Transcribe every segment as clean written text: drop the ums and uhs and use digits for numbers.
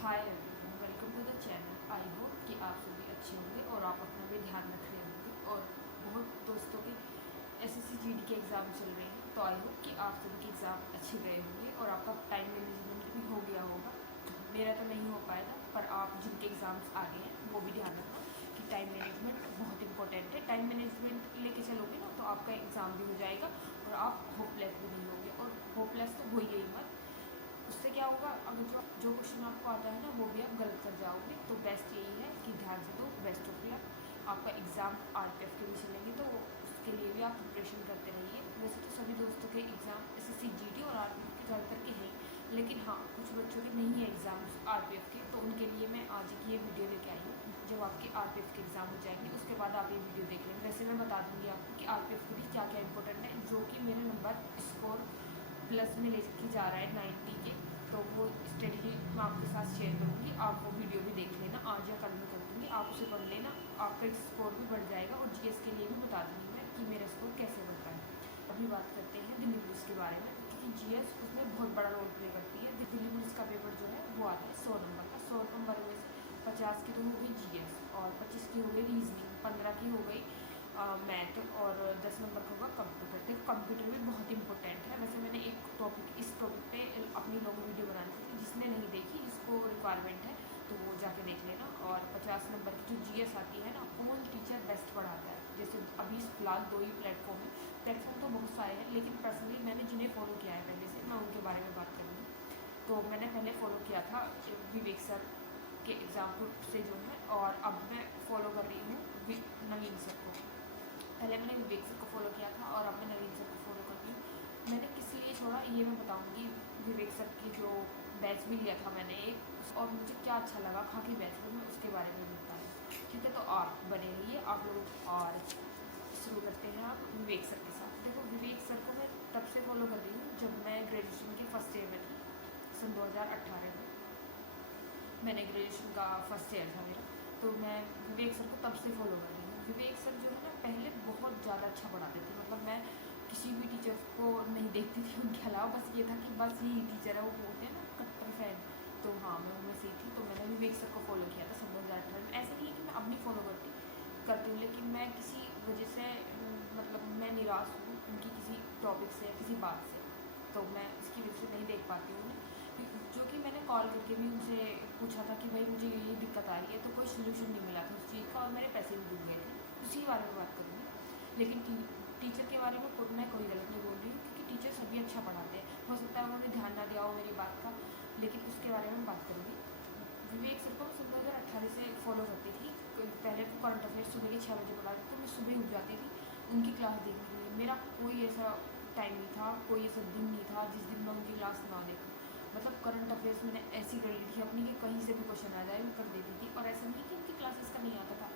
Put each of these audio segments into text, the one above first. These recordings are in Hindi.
Hi everyone, welcome to the channel. I hope कि आप सभी अच्छे होंगे और आप अपना भी ध्यान रख रहे होंगे। और बहुत दोस्तों के एसएससी जीडी के एग्ज़ाम चल रहे हैं, तो आई होप कि आप सभी के एग्ज़ाम अच्छे गए होंगे और आपका टाइम मैनेजमेंट भी हो गया होगा। मेरा तो नहीं हो पाया था, पर आप जिनके एग्ज़ाम्स आ गए हैं वो भी ध्यान रखना कि टाइम मैनेजमेंट बहुत इंपॉर्टेंट है। टाइम मैनेजमेंट लेके चलोगे ना तो आपका एग्ज़ाम भी हो जाएगा और आप होपलेस भी नहीं होगे। और होपलेस तो होइए ही मत। उससे क्या होगा, अगर जो क्वेश्चन आपको आता है ना वो भी आप गलत कर जाओगे। तो बेस्ट यही है कि ध्यान से दो। Best of luck. आपका एग्ज़ाम आरपीएफ के भी चलेंगे तो उसके लिए भी आप प्रिपरेशन करते रहिए। वैसे तो सभी दोस्तों के एग्ज़ाम एसएससी जीडी और आरपीएफ के ज़्यादातर के हैं, लेकिन हाँ कुछ बच्चों के नहीं है एग्ज़ाम्स आरपीएफ के, तो उनके लिए मैं आज की ये वीडियो लेके आई हूँ। जब आपके आरपीएफ के एग्ज़ाम हो जाएंगे उसके बाद आप ये वीडियो देख लेंगे। वैसे मैं बता दूँगी आपको कि आरपीएफ के लिए क्या क्या इंपॉर्टेंट है, जो कि मेरे नंबर स्कोर प्लस में लेके जा रहा है 90 के। तो वो स्ट्रेटजी मैं आपके साथ शेयर करूँगी, आप वो वीडियो भी देख लेना। आज या कल में कर दूँगी, आप उसे पढ़ लेना, आपका स्कोर भी बढ़ जाएगा। और जीएस के लिए भी बता दूँगी मैं कि मेरा स्कोर कैसे बढ़ता है। अभी बात करते हैं दिल्ली पुलिस के बारे में, क्योंकि जीएस उसमें बहुत बड़ा रोल प्ले करती है। दिल्ली पुलिस का पेपर जो है वो आता है 100 नंबर का। 100 नंबर में से 50 की तो हो गई जीएस और 25 की हो गई रीजनिंग, 15 की हो गई मैथ और 10 नंबर का होगा कंप्यूटर। देखो कंप्यूटर भी बहुत इंपॉर्टेंट है। वैसे मैंने एक टॉपिक इस टॉपिक पे अपनी लोगों वीडियो बनानी थी, जिसने नहीं देखी जिसको रिक्वायरमेंट है तो वो जाके देख लेना। और 50 नंबर की जो जीएस आती है ना, कौन टीचर बेस्ट पढ़ाता है। जैसे अभी फिलहाल 2 ही प्लेटफॉर्म है। प्लेटफॉर्म तो बहुत सारे हैं, लेकिन पर्सनली मैंने जिन्हें फॉलो किया है पहले से, मैं उनके बारे में बात करूँगी। तो मैंने पहले फॉलो किया था विवेक सर के एग्जाम्पल से जो है, और अब मैं फॉलो कर रही हूँ नवीन सर को। पहले मैंने विवेक सर को फॉलो किया था और अब मैं नवीन सर को फॉलो करती हूँ। मैंने किस लिए छोड़ा ये मैं बताऊँगी। विवेक सर की जो बैच भी लिया था मैंने एक, और मुझे क्या अच्छा लगा खाकी बैच में, मैं उसके बारे में बताऊँ। ठीक है, तो आप बने रहिए आप लोग। और शुरू करते हैं आप विवेक सर के साथ। देखो विवेक सर को मैं तब से फॉलो कर रही हूँ जब मैं ग्रेजुएशन के फर्स्ट ईयर में थी, सन 2018 में मैंने ग्रेजुएशन का फर्स्ट ईयर था मेरा। तो मैं विवेक सर को तब से फॉलो कर रही हूँ। विवेक सर जो है ना पहले बहुत ज़्यादा अच्छा पढ़ाते थे। मतलब मैं किसी भी टीचर को नहीं देखती थी उनके अलावा, बस ये था कि बस यही टीचर है, वो बोलते हैं ना कट्टर फैन। तो हाँ मैं उनमें से ही थी। तो मैंने विवेक सर को फॉलो किया था सन 2018 में। ऐसा नहीं है कि मैं अब नहीं फॉलो करती हूँ, लेकिन मैं किसी वजह से मतलब मैं निराश हूँ उनकी किसी टॉपिक से, किसी बात से, तो मैं इसकी वजह से नहीं देख पाती हूँ उन्हें। जो कि मैंने कॉल करके भी उनसे पूछा था कि भाई मुझे ये दिक्कत आ रही है, तो कोई सोल्यूशन नहीं मिला था उस चीज़ का और मेरे पैसे भी डूब गए थे। उसी के बारे में बात करूँगी। लेकिन टीचर के बारे में मैं कोई गलत नहीं बोल रही हूँ, क्योंकि टीचर सभी अच्छा पढ़ाते हैं। हो सकता है उन्होंने ध्यान ना दिया हो मेरी बात का, लेकिन उसके बारे में बात करूँगी। विवेक सर को मैं सन 2018 से फॉलो करती थी। पहले तो करंट अफेयर सुबह के 6 बजे पढ़ाते थे, तो मैं सुबह उठ जाती थी उनकी क्लास देखने के लिए। मेरा कोई ऐसा टाइम नहीं था, कोई ऐसा दिन नहीं था जिस दिन मैं उनकी क्लास ना देखूँ। मतलब करंट अफेयर्स मैंने ऐसी कर ली थी अपनी कि कहीं से भी क्वेश्चन आ जाए मैं कर देती थी। और ऐसा नहीं कि उनकी क्लासेस का नहीं आता था,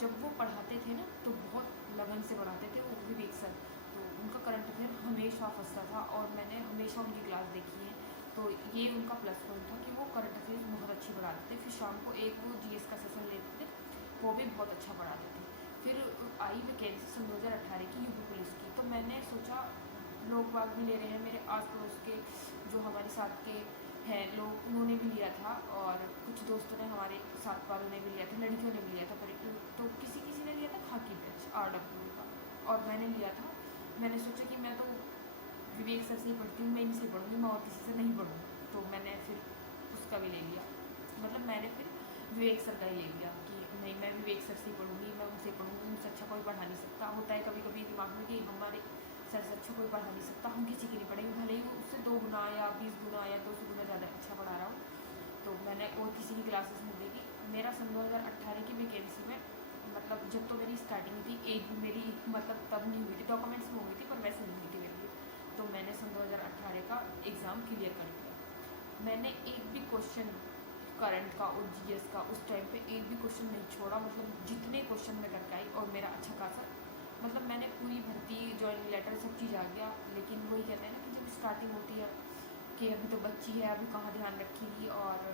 जब वो पढ़ाते थे ना तो बहुत लगन से पढ़ाते थे वो विवेक सर। तो उनका करंट अफेयर हमेशा फंसता था और मैंने हमेशा उनकी क्लास देखी है। तो ये उनका प्लस पॉइंट था कि वो करंट अफेयर्स बहुत अच्छी पढ़ाते थे। फिर शाम को एक वो जीएस का सेशन लेते थे, वो भी बहुत अच्छा पढ़ाते थे। फिर आई वैकेंसी सन 2018 की यूपी पुलिस की, तो मैंने सोचा लोग बाग भी ले रहे हैं, मेरे आस पड़ोस के जो हमारे साथ के हैं लोग उन्होंने भी लिया था, और कुछ दोस्तों ने हमारे साथ वालों ने भी लिया था, लड़कियों ने भी लिया था। पर तो किसी किसी ने लिया था खाकी बैच आरडब्ल्यू का, और मैंने लिया था। मैंने सोचा कि मैं तो विवेक सर से ही पढ़ती हूँ, मैं इनसे पढ़ूँगी, मैं और किसी से नहीं पढ़ूँगी। तो मैंने फिर उसका भी ले लिया। मतलब मैंने फिर विवेक सर का ही ले लिया कि नहीं मैं विवेक सर से ही पढ़ूँगी, मैं उनसे पढ़ूँगी, उनसे अच्छा कोई पढ़ा नहीं सकता। होता है कभी कभी दिमाग में कि हमारे सर से अच्छा कोई पढ़ा नहीं सकता, हम किसी की नहीं पढ़ेंगे, भले ही वो उससे 2 गुना या 20 गुना या 200 गुना ज़्यादा अच्छा पढ़ा रहा हूँ। तो मैंने और किसी की क्लासेस नहीं देखी। मेरा सन 2018 की वैकेंसी में, मतलब जब तो मेरी स्टार्टिंग थी, एज मेरी मतलब तब नहीं हुई थी, डॉक्यूमेंट्स में हुई थी पर वैसे नहीं हुई थी मेरी। तो मैंने सन 2018 का एग्ज़ाम क्लियर कर दिया। मैंने एक भी क्वेश्चन करंट का और जीएस का उस टाइम पे एक भी क्वेश्चन नहीं छोड़ा। मतलब जितने क्वेश्चन मैं करके आई, और मेरा अच्छा खासा, मतलब मैंने पूरी भर्ती ज्वाइनिंग लेटर सब चीज़ आ गया। लेकिन वही कहते हैं ना कि जब स्टार्टिंग होती है कि अभी तो बच्ची है, अभी कहाँ ध्यान रखेगी। और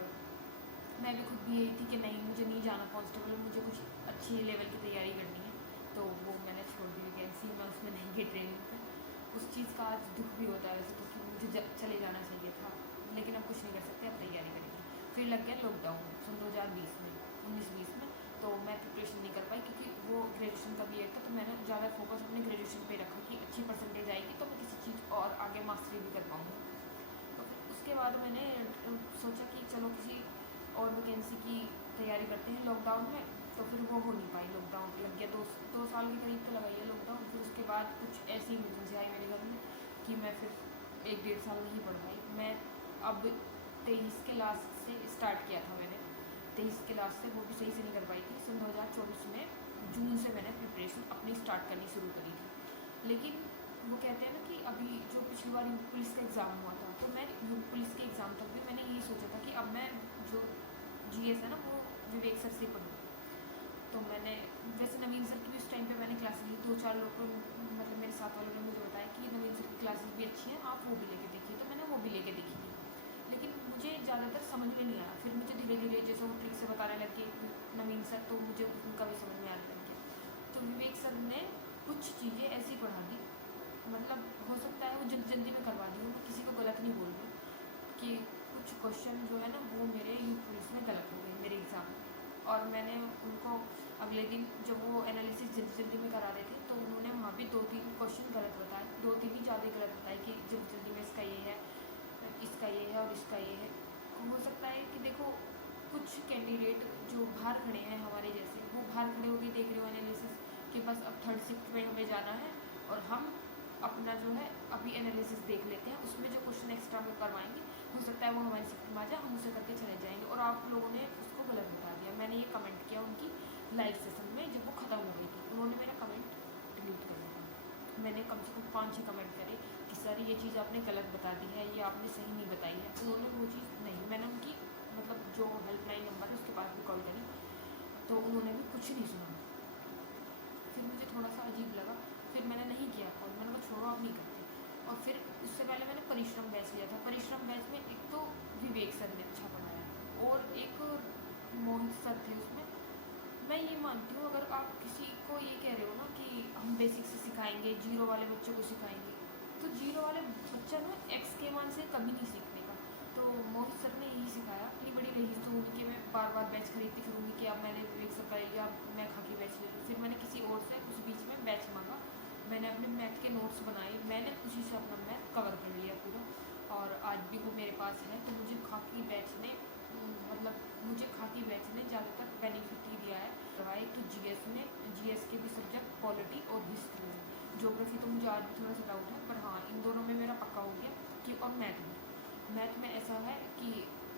मैं भी खुद भी यही थी कि नहीं मुझे नहीं जाना कांस्टेबल, मुझे कुछ अच्छी लेवल की तैयारी करनी है। तो वो मैंने छोड़ दी वैकेंसी, मैं उसमें नहीं गई ट्रेनिंग पर। उस चीज़ का आज दुख भी होता है वैसे तो, कि मुझे चले जाना चाहिए था, लेकिन अब कुछ नहीं कर सकते, अब तैयारी करेंगे। फिर लग गया लॉकडाउन सन 2020 में 19-20 में। तो मैं प्रिपरेशन नहीं कर पाई क्योंकि वो ग्रेजुएशन का भी ईयर था। तो मैंने ज़्यादा फोकस अपने ग्रेजुएशन पे रखा कि अच्छी परसेंटेज आएगी तो मैं किसी चीज़ और आगे मास्टरी भी कर पाऊँगी। तो फिर उसके बाद मैंने सोचा कि चलो किसी और वैकेंसी की तैयारी करते हैं लॉकडाउन में। तो फिर वो हो नहीं पाई, लॉकडाउन लग गया। 2 साल के करीब तो लगा ही है लॉकडाउन। फिर उसके बाद कुछ ऐसी इमरजेंसी आई मेरे घर में कि मैं फिर 1-1.5 साल नहीं पढ़ पाई। मैं अब 23 के लास्ट से स्टार्ट किया था मैंने, 23 के लास्ट से, वो भी सही से नहीं कर पाई थी। सन 2024 में जून से मैंने प्रिपरेशन अपनी स्टार्ट करनी शुरू करी थी। लेकिन वो कहते हैं ना कि अभी जो पिछली बार यूपी पुलिस का एग्ज़ाम हुआ था, तो मैं यूपी पुलिस के एग्ज़ाम तक भी मैंने यही सोचा था कि अब मैं जो GS है ना वो विवेक सर से पढ़ूँ। तो मैंने वैसे नवीन सर की भी उस टाइम पे मैंने क्लास ली। 2-4 लोग को मतलब मेरे साथ वालों ने मुझे बताया कि नवीन सर की क्लासेस भी अच्छी हैं, आप वो भी लेके देखिए। तो मैंने वो भी लेके देखी थी, लेकिन मुझे ज़्यादातर समझ में नहीं आया। फिर मुझे धीरे धीरे जैसे वो ट्रिक से बताने लग गए नवीन सर, तो मुझे उनका भी समझ में आने लग गया। तो विवेक सर ने कुछ चीज़ें ऐसी पढ़ा दी, मतलब हो सकता है वो जल्दी में करवा दी, मैं किसी को गलत नहीं बोल रही, कि कुछ क्वेश्चन जो है ना वो मेरे यूपी पुलिस में गलत हो गए मेरे एग्ज़ाम में। और मैंने उनको अगले दिन जब वो एनालिसिस जल्दी में करा रहे थे तो उन्होंने वहाँ भी 2-3 क्वेश्चन गलत बताए, 2-3 ही ज़्यादा गलत बताए कि जल्दी में इसका ये है, इसका ये है और इसका ये है। हो सकता है कि देखो कुछ कैंडिडेट जो बाहर खड़े हैं हमारे जैसे, वो बाहर खड़े होकर देख रहे हो एनालिसिस कि बस अब थर्ड शिफ्ट में हमें जाना है और हम अपना जो है अभी एनालिसिस देख लेते हैं, उसमें जो क्वेश्चन एक्स्ट्रा में करवाएंगे हो सकता है वो हमारी शिफ्ट में आ जाए, हम उसे करके चले जाएंगे। और आप लोगों ने उसको गलत बता दिया। मैंने ये कमेंट किया उनकी लाइव सेशन में जब वो ख़त्म हो गई थी, उन्होंने मेरा कमेंट डिलीट कर दिया। मैंने कम से कम 5-6 कमेंट करे कि सर ये चीज़ आपने गलत बता दी है, ये आपने सही नहीं बताई है। उन्होंने वो चीज़ नहीं, मैंने उनकी मतलब जो हेल्पलाइन नंबर है उसके पास भी कॉल करी तो उन्होंने भी कुछ नहीं सुना। फिर मुझे थोड़ा सा अजीब लगा, फिर मैंने नहीं किया कॉल, मैंने कहा छोड़ो आप नहीं करते। और फिर उससे पहले मैंने परिश्रम बैच लिया था। परिश्रम बैच में एक तो विवेक सर ने अच्छा पढ़ाया और एक मोहित सर थे उसमें। मैं ये मानती हूँ अगर आप किसी को ये कह रहे हो ना कि हम बेसिक से सिखाएंगे, जीरो वाले बच्चों को सिखाएंगे, तो जीरो वाले बच्चा ना एक्स के मान से कभी नहीं सीखने का। तो मोहित सर ने यही सिखाया। अपनी बड़ी रही तो उनकी मैं बार बार बैच खरीदती फिरूँगी कि अब मैंने विवेक सर का ले लिया, अब मैं खाकी बैच ले लूँ। फिर मैंने किसी और से उस बीच में बैच मांगा, मैंने अपने मैथ के नोट्स बनाए, मैंने उसी से अपना मैथ कवर कर लिया पूरा, और आज भी वो मेरे पास है। तो मुझे खाकी बैच ने मतलब मुझे खाकी बैच ने ज़्यादातर बेनिफिट ही दिया है। रहा कि GS में GS के भी सब्जेक्ट पॉलिटी और हिस्ट्री में, ज्योग्राफी तो मुझे आज भी थोड़ा सा डाउट है, पर हाँ इन दोनों में मेरा पक्का हो गया कि। और मैथ में ऐसा है कि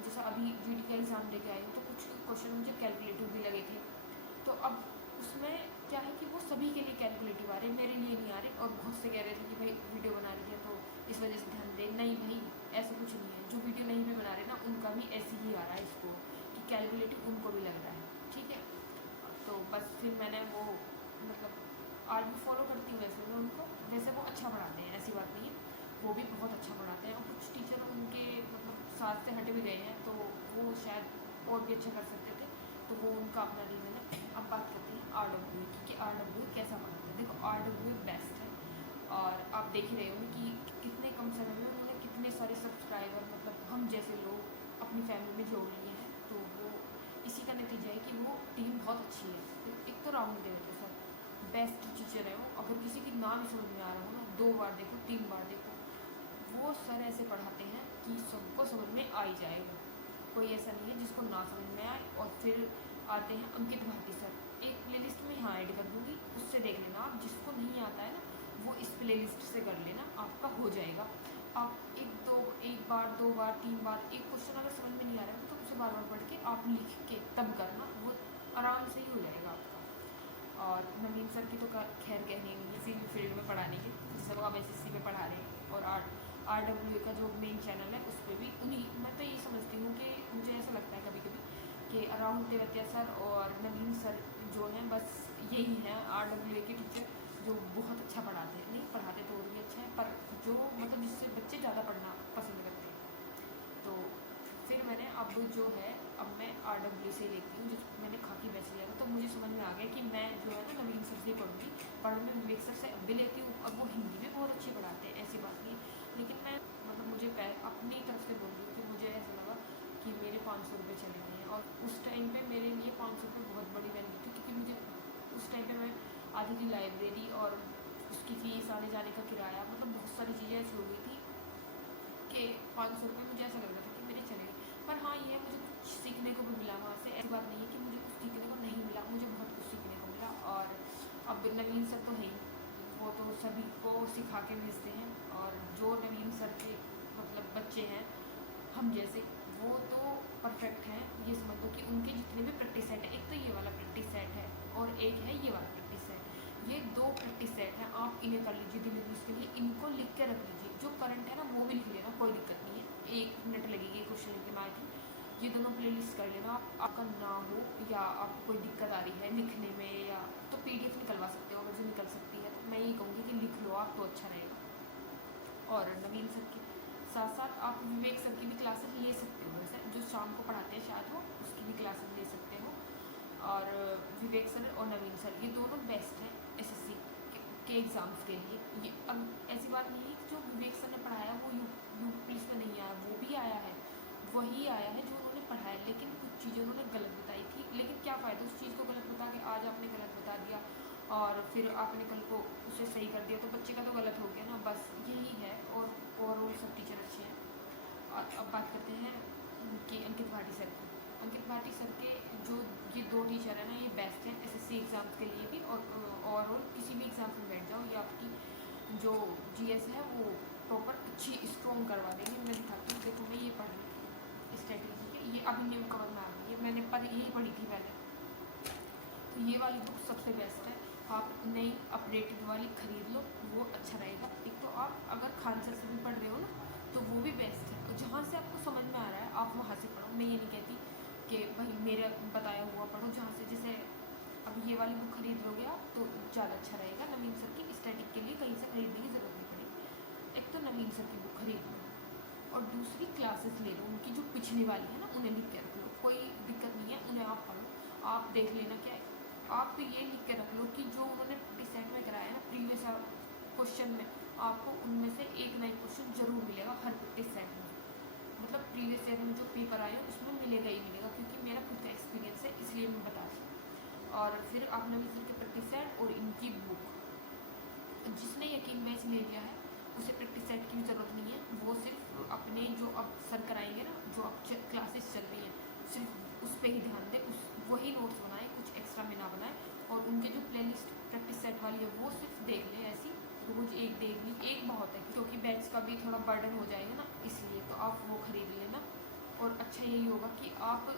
जैसा अभी GD का एग्ज़ाम देके आई हूँ तो कुछ क्वेश्चन मुझे कैलकुलेटिव भी लगे थे। तो अब उसमें क्या है कि वो सभी के लिए कैलकुलेटिव आ रहे, मेरे लिए नहीं आ रहे। और बहुत से कह रहे थे कि भाई वीडियो बना रही है तो इस वजह से ध्यान दे। नहीं भाई, ऐसा कुछ नहीं है। जो वीडियो नहीं भी बना रहे ना उनका भी ऐसे ही आ रहा है इसको कि कैलकुलेटिव उनको भी लग रहा है, ठीक है। तो बस फिर मैंने वो मतलब आज भी फॉलो करती हूँ वैसे मैं उनको। वैसे वो अच्छा पढ़ाते हैं, ऐसी बात नहीं है, वो भी बहुत अच्छा पढ़ाते हैं। और कुछ टीचर उनके मतलब साथ से हट भी गए हैं तो वो शायद और भी अच्छा कर सकते थे, तो वो उनका अपना रीज़न है। अब बात करते हैं RWA की कि RWA कैसा पढ़ाते हैं। देखो RWA बेस्ट है, और आप देख ही रहे हो कि कितने कम समय में उन्होंने कितने सारे सब्सक्राइबर मतलब हम जैसे लोग अपनी फैमिली में जोड़ लिए हैं। तो वो इसी का नतीजा है कि वो टीम बहुत अच्छी है। एक तो राहुल देवते सर बेस्ट टीचर है वो। अगर किसी की नाम समझ में आ रहा हो ना, 2 बार देखो 3 बार देखो, वो सर ऐसे पढ़ाते हैं कि सबको समझ में आ ही जाएगा। कोई ऐसा नहीं है जिसको ना समझ में आए। और फिर आते हैं अंकित भारती सर, एक प्लेलिस्ट में यहाँ ऐड कर दूँगी, उससे देख लेना आप। जिसको नहीं आता है ना वो इस प्लेलिस्ट से कर लेना, आपका हो जाएगा। आप एक बार 2 बार 3 बार एक क्वेश्चन अगर समझ में नहीं आ रहा है तो उसे बार बार पढ़ के आप लिख के तब करना, वो आराम से ही हो जाएगा आपका। और नवीन सर की तो खैर कहनी नहीं है, इसी फील्ड में पढ़ाने की, जैसे वो अब SSC में पढ़ा रहे हैं। और RWA का जो मेन चैनल है उस पर भी उन्हीं, मैं तो यही समझती हूँ कि मुझे ऐसा लगता है कभी कभी कि राहुल तेवतिया सर और नवीन सर जो हैं बस यही हैं RWA के टीचर जो बहुत अच्छा पढ़ाते हैं। नहीं पढ़ाते तो और भी अच्छा है, पर जो मतलब जिससे बच्चे ज़्यादा पढ़ना पसंद करते हैं। तो फिर मैंने अब जो है अब मैं RWA से लेती हूँ, जिस मैंने खाकी बैच लिया था। तो मुझे समझ में आ गया कि मैं जो है ना नवीन सर से पढ़ूँगी, पर मैं विवेक सर से अब भी लेती हूँ। अब वो हिंदी भी बहुत अच्छी पढ़ाते हैं, ऐसी बात नहीं, लेकिन मैं मतलब मुझे अपनी तरफ से बोल रही हूँ कि मुझे ऐसा लगा कि मेरे 5 500 रुपये चले गए हैं। और उस टाइम पे मेरे लिए 500 रुपये बहुत बड़ी वैल्यू थी, क्योंकि मुझे उस टाइम पे मैं आधी थी लाइब्रेरी और उसकी फ़ीस, आने जाने का किराया, मतलब बहुत सारी चीज़ें ऐसी हो गई थी कि 500 रुपये मुझे ऐसा लग रहा था कि मेरे चले गए। पर हाँ, ये मुझे कुछ सीखने को भी मिला वहाँ से। ऐसी बात नहीं है कि मुझे कुछ सीखने को नहीं मिला, मुझे बहुत कुछ सीखने को मिला। और अब नवीन सर तो है ही, वो तो सभी को सिखा के भेजते हैं। और जो नवीन सर के मतलब बच्चे हैं हम जैसे, वो तो परफेक्ट हैं। ये समझ लो कि उनके जितने भी प्रैक्टिस सेट है, एक तो ये वाला प्रैक्टिस सेट है और एक है ये वाला प्रैक्टिस सेट, ये 2 प्रैक्टिस सेट हैं। आप इन्हें कर लीजिए दिल्ली पुलिस के लिए, इनको लिख के रख लीजिए। जो करंट है ना वो भी लिख लेना, कोई दिक्कत नहीं है, 1 मिनट लगेगी क्वेश्चन लिखने में। आई थिंक ये दोनों प्ले लिस्ट कर लेना। आपका ना हो या आपको कोई दिक्कत आ रही है लिखने में, या तो PDF निकलवा सकते हो, अगर जो निकल सकती है। तो मैं ये कहूँगी कि लिख लो आप, तो अच्छा रहेगा। और नवीन सर के साथ साथ आप विवेक सर की भी क्लासेस ले सकते हो, वैसे जो शाम को पढ़ाते हैं शायद वो, उसकी भी क्लासेस ले सकते हो। और विवेक सर और नवीन सर ये दोनों बेस्ट हैं SSC के एग्ज़ाम्स के लिए। ये अब ऐसी बात नहीं है कि जो विवेक सर ने पढ़ाया वो यूपी पुलिस में नहीं आया, वो भी आया है, वही आया है जो उन्होंने पढ़ाया। लेकिन कुछ चीज़ें उन्होंने गलत बताई थी, लेकिन क्या फ़ायदा उस चीज़ को गलत बता के। आज आपने गलत बता दिया और फिर आपने कल को उसे सही कर दिया, तो बच्चे का तो गलत हो गया ना, बस यही है। और ओवरऑल सब टीचर अच्छे हैं। और अब बात करते हैं कि अंकित भाटी सर की। अंकित भाटी सर के जो ये 2 टीचर हैं ना, ये बेस्ट हैं SSC एग्ज़ाम्स के लिए भी। और ओवरऑल किसी भी एग्ज़ाम में बैठ जाओ, ये आपकी जो GS है वो प्रॉपर अच्छी स्ट्रॉन्ग करवा देंगे। मैं दिखाती हूँ, देखो मैं ये पढ़ रही स्ट्रेटेजी के, ये अभी न्यू कवर में आ गई है, मैंने पर यही पढ़ी थी पहले। तो ये वाली बुक सबसे बेस्ट है, आप नई अपडेटेड वाली ख़रीद लो, वो अच्छा रहेगा। एक तो आप अगर खान सर से भी पढ़ रहे हो ना, तो वो भी बेस्ट है। जहाँ से आपको समझ में आ रहा है आप वहाँ से पढ़ो। मैं ये नहीं कहती कि भाई मेरा बताया हुआ पढ़ो, जहाँ से जैसे अब ये वाली बुक खरीद लोगे आप तो ज़्यादा अच्छा रहेगा। नवीन सर की स्टैटिक के लिए कहीं से खरीदने की ज़रूरत नहीं पड़ेगी। एक तो नवीन सर की बुक खरीद लो, और दूसरी क्लासेस ले लो उनकी, जो पिछली वाली है ना उन्हें लिख के रख लो, कोई दिक्कत नहीं है, उन्हें आप पढ़ो। आप देख लेना क्या है, आप ये लिख के रख लो कि जो उन्होंने सेट में कराया ना प्रीवियस क्वेश्चन में, आपको उनमें से एक ना एक क्वेश्चन जरूर मिलेगा हर प्रैक्टिस सेट में। मतलब प्रीवियस ईयर में जो पेपर आए उसमें मिलेगा ही मिलेगा, क्योंकि मेरा खुद का एक्सपीरियंस है, इसलिए मैं बता रही हूँ। और फिर आप नवीन सर के प्रैक्टिस सेट और इनकी बुक, जिसने यकीन बैच ले लिया है उसे प्रैक्टिस सेट की भी ज़रूरत नहीं है। वो सिर्फ अपने जो अब सर कराएंगे ना, जो अब क्लासेस चल रही हैं, सिर्फ उस पर ही ध्यान दें, उस वही नोट्स बनाए, कुछ एक्स्ट्रा में ना बनाए। और उनके जो प्लेलिस्ट प्रैक्टिस सेट वाली है वो सिर्फ देख लें, ऐसी रोज़ एक देख ली, एक बहुत है, क्योंकि बैच का भी थोड़ा बर्डन हो जाएगा ना, इसलिए तो आप वो ख़रीद लेना। और अच्छा यही होगा कि आप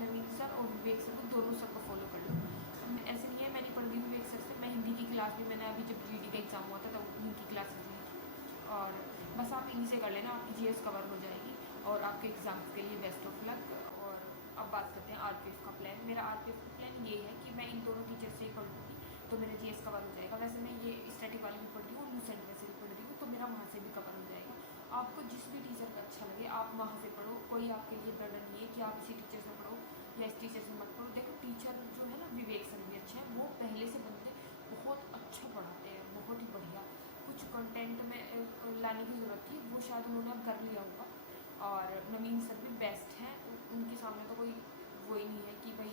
नवीन सर और विवेक सर को दोनों सर को फॉलो कर लो। ऐसे नहीं है मैं नहीं पढ़ रही विवेक सर से, मैं हिंदी की क्लास भी, मैंने अभी जब GD का एग्ज़ाम हुआ था तब उनकी क्लासेस ली थी। और बस आप इन्हीं से कर लेना, आपकी GS कवर हो जाएगी और आपके एग्ज़ाम्स के लिए बेस्ट ऑफ लक। और अब बात करते हैं RPF का प्लान। मेरा RPF का प्लान ये है कि मैं इन दोनों टीचर से ही पढ़ूँगी तो मेरा GS कवर हो जाएगा। वैसे मैं ये स्टैटिक वाली भी पढ़ रही हूँ, लूसेंट में से भी पढ़ रही हूँ, तो मेरा वहाँ से भी कवर हो जाएगा। आपको जिस भी टीचर का अच्छा लगे आप वहाँ से पढ़ो, कोई आपके लिए बर्डन नहीं है कि आप इसी टीचर से पढ़ो या इस टीचर से मत पढ़ो। देखो टीचर जो है ना, विवेक सर भी अच्छे हैं, वो पहले से बंदे बहुत अच्छा पढ़ाते हैं, बहुत ही बढ़िया। कुछ कंटेंट में लाने की ज़रूरत थी, वो शायद उन्होंने अब कर लिया होगा। और नवीन सर भी बेस्ट हैं, उनके सामने तो कोई वो ही नहीं है कि भाई,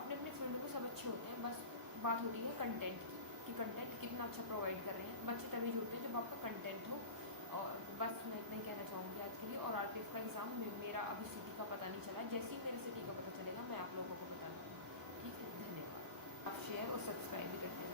अपने अपने फील्ड में सब अच्छे होते हैं। बस बात होती है कंटेंट की, कि कंटेंट कितना अच्छा प्रोवाइड कर रहे हैं। बच्चे तभी जुड़ते हैं जब आपका कंटेंट हो। और बस मैं इतना ही कहना चाहूँगी आज के लिए। और RPF का एग्ज़ाम मेरा अभी सिटी का पता नहीं चला है, जैसे ही मेरे सिटी का पता चलेगा मैं आप लोगों को बता दूँगी। ठीक है, धन्यवाद। आप शेयर और सब्सक्राइब भी करते हैं।